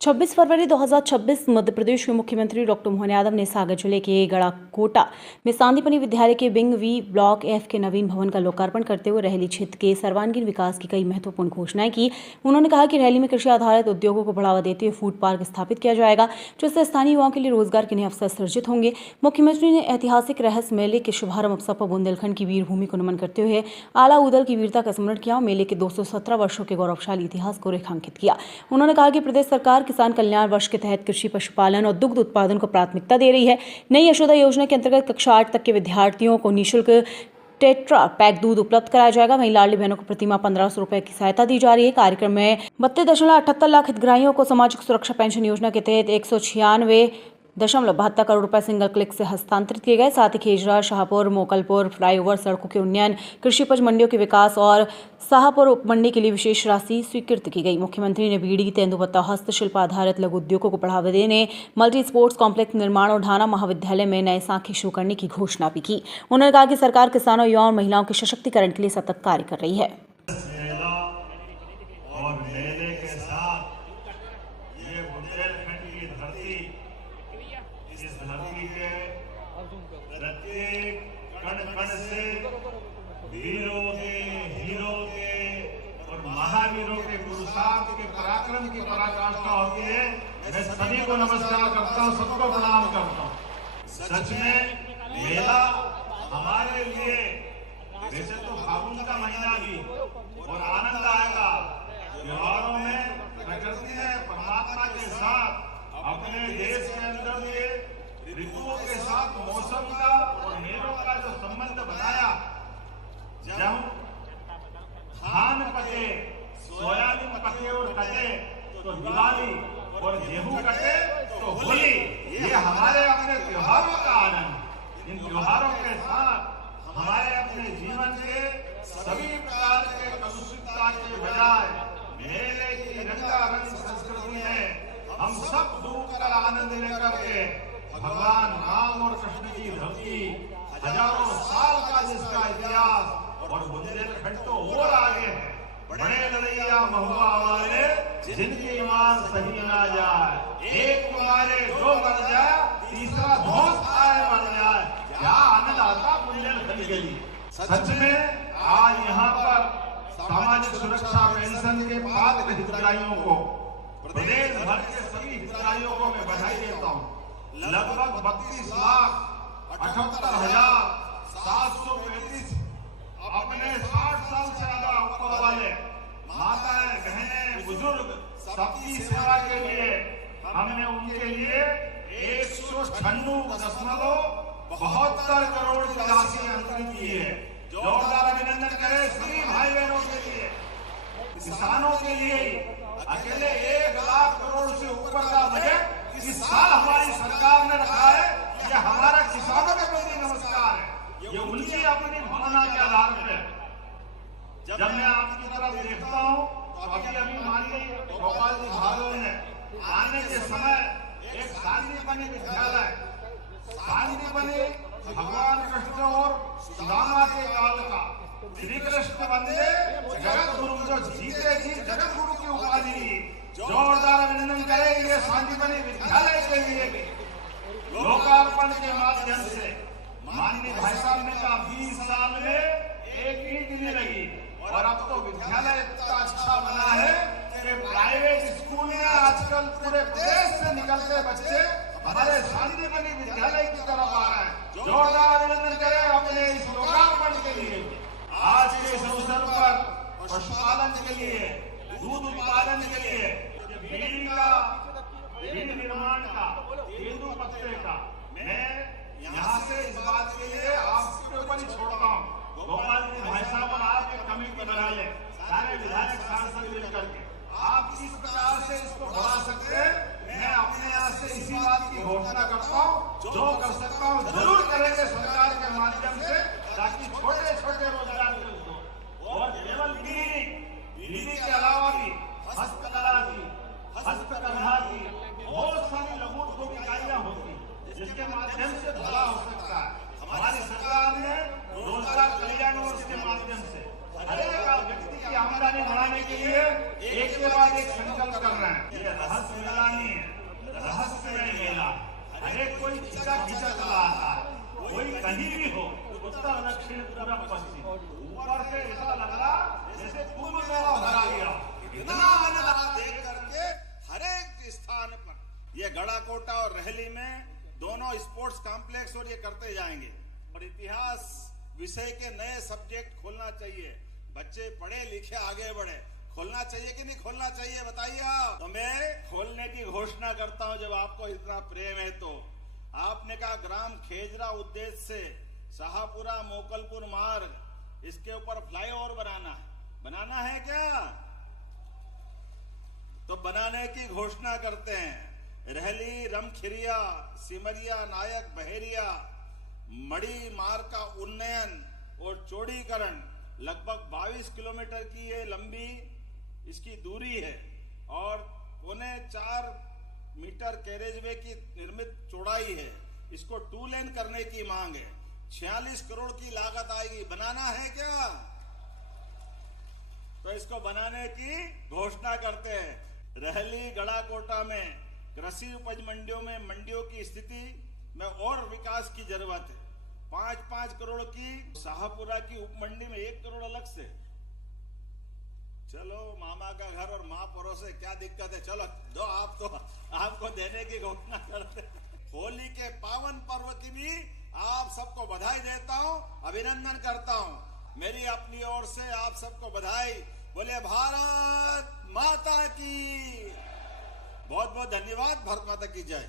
26 फरवरी 2026 मध्य प्रदेश के मुख्यमंत्री डॉक्टर मोहन यादव ने सागर जिले के गड़ाकोटा में सांदीपनि विद्यालय के विंग वी ब्लॉक एफ के नवीन भवन का लोकार्पण करते हुए रेहली क्षेत्र के सर्वांगीण विकास की कई महत्वपूर्ण घोषणाएं की। उन्होंने कहा कि रेहली में कृषि आधारित उद्योगों को बढ़ावा देते हुए फूड पार्क स्थापित किया जाएगा, जिससे स्थानीय युवाओं के लिए रोजगार के नए अवसर सृजित होंगे। मुख्यमंत्री ने ऐतिहासिक रहस्य मेले के शुभारंभ अवसर पर बुंदेलखंड की वीर भूमि को नमन करते हुए आला उदल की वीरता का स्मरण किया और मेले के 217 वर्षों के गौरवशाली इतिहास को रेखांकित किया। उन्होंने कहा कि प्रदेश सरकार किसान कल्याण वर्ष के तहत कृषि, पशुपालन और दुग्ध उत्पादन को प्राथमिकता दे रही है। नई यशोदा योजना के अंतर्गत कक्षा 8 तक के विद्यार्थियों को निःशुल्क टेट्रा पैक दूध उपलब्ध कराया जाएगा। वहीं लाडली बहनों को प्रतिमाह 1500 रुपए की सहायता दी जा रही है। कार्यक्रम में 32.78 लाख हितग्राहियों को सामाजिक सुरक्षा पेंशन योजना के तहत 196.72 करोड़ रुपए सिंगल क्लिक से हस्तांतरित किए गए। साथ ही खेजरा, शाहपुर, मोकलपुर फ्लाईओवर सड़कों के उन्नयन, कृषि उपज मंडियों के विकास और शाहपुर उपमंडी के लिए विशेष राशि स्वीकृत की गई। मुख्यमंत्री ने बीड़ी, तेंदुपत्ता, हस्तशिल्प आधारित लघु उद्योगों को बढ़ावा देने, मल्टी स्पोर्ट्स कॉम्प्लेक्स निर्माण और ढाना महाविद्यालय में नए शाखा शुरू करने की घोषणा भी की। उन्होंने कहा कि सरकार किसानों, युवाओं और महिलाओं के सशक्तिकरण के लिए सतत कार्य कर रही है। इस धरती के प्रत्येक कण कण से वीरों के, हीरो के और महावीरों के पुरुषार्थ के पराक्रम की पराकाष्ठा होती है। मैं सभी को नमस्कार करता हूँ, सबको प्रणाम करता हूँ। सच में मेला हमारे लिए वैसे तो फागुन का महीना भी और आनंद आएगा। त्योहारों में प्रकृति ने परमात्मा के साथ अपने देश के अंदर ये ऋतुओं के साथ मौसम का और मेलों का जो संबंध बनाया, जब धान पके, सोयाबीन पके और कटे तो दिवाली और गेहूं कटे तो होली, ये हमारे अपने त्योहारों का आनंद। इन त्योहारों के साथ हमारे अपने जीवन के सभी प्रकार के कलुषितता के बजाय मेले की रंगारंग संस्कृति में हम सब डूब कर आनंद लेकर के भगवान राम और कृष्ण की धरती, हजारों साल का जिसका इतिहास और बुंदेलखंड तो और आगे है। बड़े लड़ैया महुआ वाले जिनकी ईमान सही ना जाए, एक मारे दो मर जाए, तीसरा धोस खाए मर जाए, क्या आनंद आता बुंदेलखंड के लिए। सच में आज यहाँ पर सामाजिक सुरक्षा पेंशन के पात्र हितग्राहियों को, प्रदेश भर के सभी हितग्राहियों को मैं बधाई देता हूँ। लगभग 32,78,735 अपने 60 साल से ज्यादा ऊपर वाले माताएं, बहनें, बुजुर्ग सबकी सेवा के लिए हमने उनके लिए 196.72 करोड़ की राशि अंतरित की है। जोरदार अभिनंदन करें सभी भाई बहनों के लिए। किसानों के लिए अकेले 1 लाख करोड़ से ऊपर का बजट इस साल हमारी सरकार ने रखा है। यह हमारा किसानों के प्रति नमस्कार है, ये उनकी अपनी भावना के आधार पर। जब मैं आपकी तरफ देखता हूँ तो अभी माननीय गोपाल जी भार्गव ने आने के समय एक सांदीपनि विद्यालय, सांदीपनि भगवान कृष्ण और सुदामा के काल का श्री कृष्ण वंदे जगत गुरु, जो जीते जी जगत गुरु की उपाधि ली। जोरदार अभिनंदन करेंगे सांदीपनि विद्यालय के लिए भी। लोकार्पण के माध्यम से माननीय भाई साहब ने कहा 20 साल में एक ईंट नहीं लगी और अब तो विद्यालय इतना अच्छा बना है कि प्राइवेट स्कूल में आजकल पूरे प्रदेश से निकलते बच्चे हमारे सांदीपनि विद्यालय की तरफ आ रहे हैं। जोरदार अभिनंदन करें अपने इस लोकार्पण के लिए। आज के इस अवसर पर पशुपालन के लिए, दूध उत्पादन के लिए, बीड़ी निर्माण का, तेंदुपत्ते का, मैं यहाँ से इस बात के लिए आपके ऊपर ही छोड़ता हूँ। गोपाल जी भाई साहब और आप एक कमेटी बना ले, सारे विधायक सांसद मिलकर के आप किस प्रकार से इसको बढ़ा सकते हैं। मैं अपने यहाँ से इसी बात की घोषणा करता हूँ, जो कर सकता हूँ जरूर करेंगे सरकार के माध्यम से, ताकि छोटे छोटे रोजगार मिल सो। और केवल बीड़ी के अलावा भी हस्तकला की, हस्तकरघा की बहुत सारी लघु उद्योग इकाइयां होती हैं, जिसके माध्यम से भला हो सकता है। हमारी सरकार ने रोजगार कल्याण वर्ष के माध्यम से हर एक व्यक्ति की आमदनी बढ़ाने के लिए एक के बाद एक संकल्प कर रहे हैं। ये रहस्य मेला बनानी है, रहस्यमय मेला। हर एक कोई खींचा खींचा चला आता है, कोई कहीं भी हो, उत्तर दक्षिण पूरब पश्चिम, ऊपर से ऐसा लग रहा जैसे कुंभ मेला भरा गया। इतना आनंद आप देख करके हर एक स्थान पर ये गड़ाकोटा और रहली में दोनों स्पोर्ट्स कॉम्प्लेक्स और ये करते जाएंगे। और इतिहास विषय के नए सब्जेक्ट खोलना चाहिए, बच्चे पढ़े लिखे आगे बढ़े। खोलना चाहिए कि नहीं खोलना चाहिए बताइए आप। तो मैं खोलने की घोषणा करता हूं, जब आपको इतना प्रेम है तो। आपने कहा ग्राम खेजरा उद्देश्य से शाहपुरा मोकलपुर मार्ग, इसके ऊपर फ्लाईओवर बनाना है क्या? तो बनाने की घोषणा करते हैं। रहली, रमखिरिया, सिमरिया, नायक, बहेरिया, मड़ी मार्ग का उन्नयन और चौड़ीकरण, लगभग 22 किलोमीटर की ये लंबी इसकी दूरी है और 4.25 मीटर कैरेजवे की निर्मित चौड़ाई है। इसको 2 लेन करने की मांग है। 46 करोड़ की लागत आएगी। बनाना है क्या? तो इसको बनाने की घोषणा करते हैं। रहली गड़ाकोटा में कृषि उपज मंडियों में मंडियों की स्थिति में और विकास की जरूरत है। 5-5 करोड़ की शाहपुरा की उप मंडी में 1 करोड़ अलग से। चलो मामा का घर और माँ परोसे, क्या दिक्कत है? चलो दो, आप तो आपको देने की घोषणा करते। होली के पावन पर्व की भी आप सबको बधाई देता हूं, अभिनंदन करता हूं। मेरी अपनी ओर से आप सबको बधाई। बोले भारत माता की। बहुत बहुत धन्यवाद। भारत माता की जय।